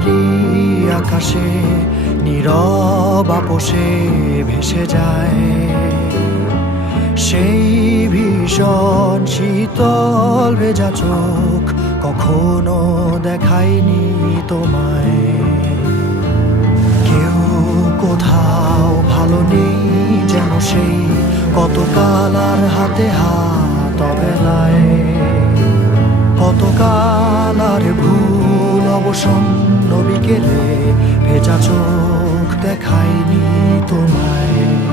ভারী আকাশে নীরব আপোষে ভেসে যায় সেই ভীষণ শীতল ভেজা চোখ কখনো দেখায়নি তোমায়। কেউ কোথাও ভালো নেই যেন সেই কতকাল আর হাতে হাত অবেলায়, কতকাল আর ভুল অবসন্ন বিকেলে ভেজা চোখ দেখায়নি তোমায়।